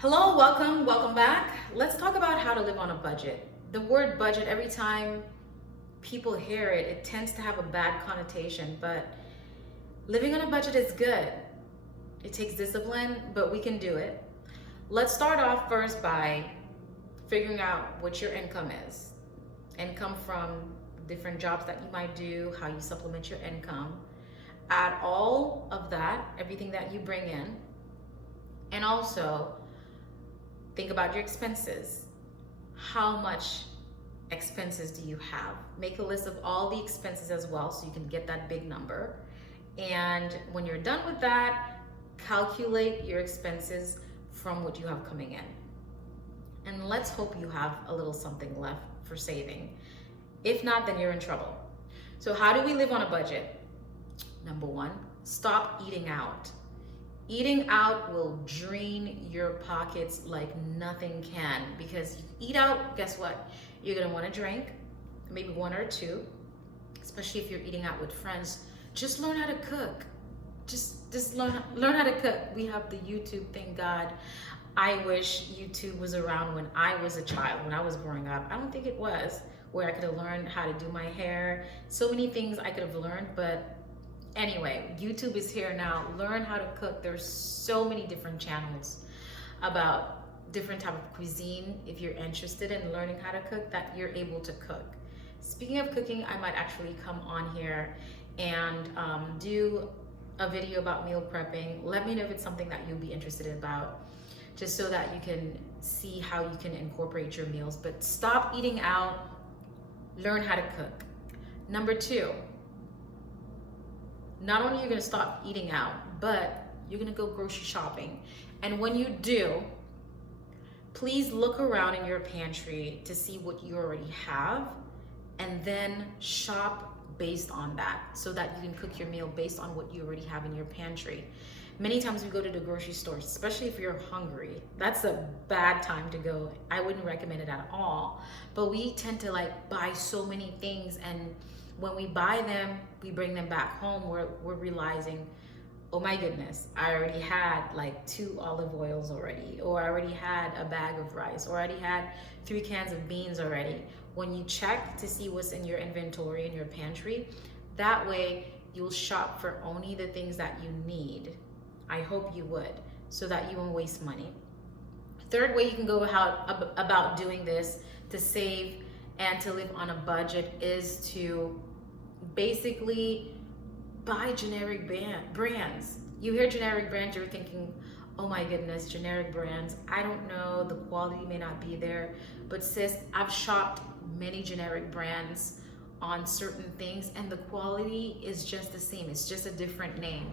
Hello, welcome back. Let's talk about how to live on a budget. The word budget, every time people hear it, it tends to have a bad connotation, but living on a budget is good. It takes discipline, but we can do it. Let's start off first by figuring out what your income is. Income from different jobs that you might do, how you supplement your income. Add all of that, everything that you bring in, and also think about your expenses. How much expenses do you have? Make a list of all the expenses as well so you can get that big number. And when you're done with that, calculate your expenses from what you have coming in. And let's hope you have a little something left for saving. If not, then you're in trouble. So how do we live on a budget? Number one, stop eating out. Eating out will drain your pockets like nothing can, because you eat out, guess what? You're gonna wanna drink, maybe one or two, especially if you're eating out with friends. Just learn how to cook. Just learn how to cook. We have the YouTube, thank God. I wish YouTube was around when I was a child, when I was growing up. I don't think it was, where I could have learned how to do my hair. So many things I could have learned, but anyway, YouTube is here now. Learn how to cook. There's so many different channels about different type of cuisine. If you're interested in learning how to cook, that you're able to cook. Speaking of cooking, I might actually come on here and do a video about meal prepping. Let me know if it's something that you'll be interested about, just so that you can see how you can incorporate your meals. But stop eating out. Learn how to cook. Number two, not only are you gonna stop eating out, but you're gonna go grocery shopping. And when you do, please look around in your pantry to see what you already have, and then shop based on that so that you can cook your meal based on what you already have in your pantry. Many times we go to the grocery store, especially if you're hungry. That's a bad time to go. I wouldn't recommend it at all. But we tend to buy so many things, and when we buy them, we bring them back home, we're realizing, oh my goodness, I already had 2 olive oils already, or I already had a bag of rice, or I already had 3 cans of beans already. When you check to see what's in your inventory, in your pantry, that way you'll shop for only the things that you need. I hope you would, so that you won't waste money. Third way you can go about doing this to save and to live on a budget is to basically buy generic brands. You hear generic brands, you're thinking, oh my goodness, generic brands. I don't know, the quality may not be there. But sis, I've shopped many generic brands on certain things, and the quality is just the same. It's just a different name.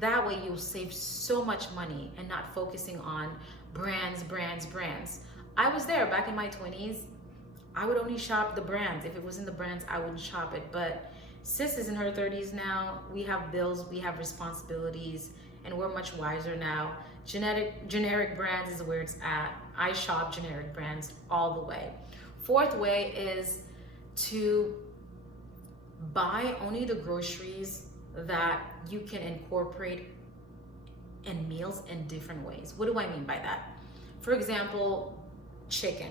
That way you'll save so much money and not focusing on brands. I was there back in my 20s. I would only shop the brands. If it wasn't the brands, I wouldn't shop it. But sis is in her 30s now. We have bills, we have responsibilities, and we're much wiser now. Generic brands is where it's at. I shop generic brands all the way. Fourth way is to buy only the groceries that you can incorporate in meals in different ways. What do I mean by that? For example, chicken.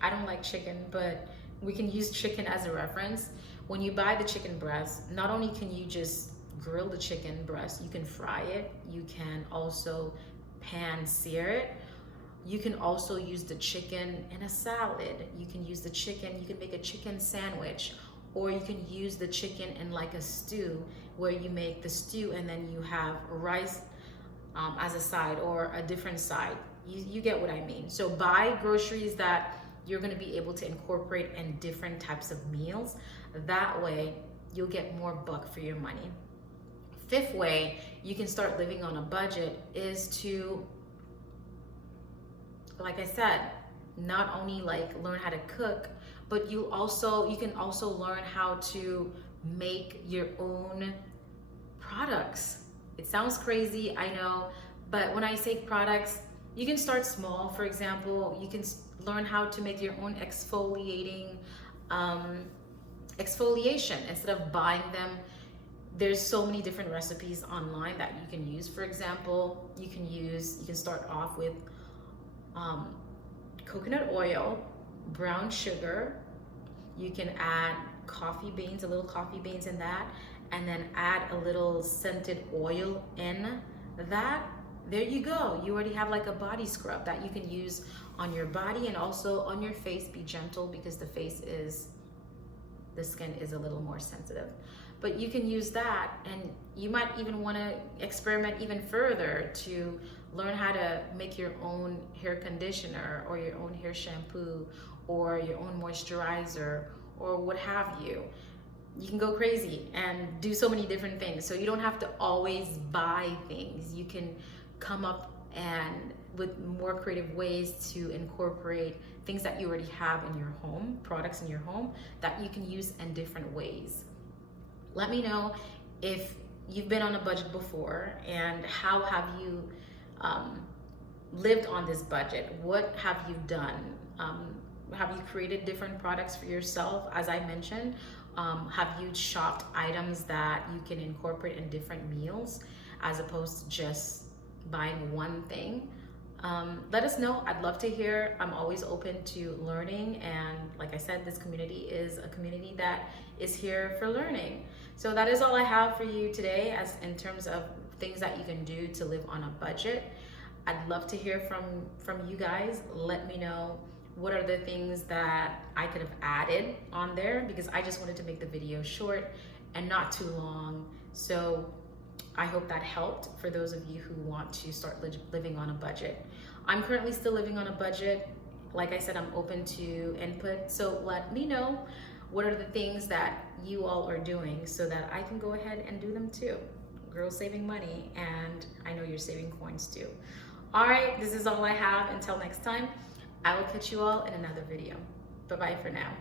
I don't like chicken, but we can use chicken as a reference. When you buy the chicken breast, not only can you just grill the chicken breast, you can fry it, you can also pan sear it. You can also use the chicken in a salad. You can use the chicken, you can make a chicken sandwich, or you can use the chicken in a stew, where you make the stew and then you have rice as a side, or a different side. You get what I mean. So buy groceries that you're gonna be able to incorporate in different types of meals. That way you'll get more buck for your money. Fifth way you can start living on a budget is to, like I said, not only learn how to cook, but you can also learn how to make your own products. It sounds crazy, I know, but when I say products, you can start small. For example, you can learn how to make your own exfoliation instead of buying them. There's so many different recipes online that you can use. For example, you can start off with um, coconut oil, brown sugar. You can add coffee beans, a little coffee beans in that, and then add a little scented oil in that. There you go. You already have like a body scrub that you can use on your body and also on your face. Be gentle because the skin is a little more sensitive. But you can use that, and you might even want to experiment even further to learn how to make your own hair conditioner or your own hair shampoo or your own moisturizer or what have you. You can go crazy and do so many different things. So you don't have to always buy things. You can come up and with more creative ways to incorporate things that you already have in your home, products in your home that you can use in different ways. Let me know if you've been on a budget before and how have you lived on this budget. What have you done? Have you created different products for yourself? As I mentioned, have you shopped items that you can incorporate in different meals as opposed to just buying one thing? Let us know. I'd love to hear. I'm always open to learning, and like I said, this community is a community that is here for learning. So that is all I have for you today as in terms of things that you can do to live on a budget. I'd love to hear from you guys. Let me know what are the things that I could have added on there, because I just wanted to make the video short and not too long. So I hope that helped for those of you who want to start living on a budget. I'm currently still living on a budget. Like I said, I'm open to input. So let me know what are the things that you all are doing so that I can go ahead and do them too. Girls saving money, and I know you're saving coins too. All right, this is all I have. Until next time, I will catch you all in another video. Bye-bye for now.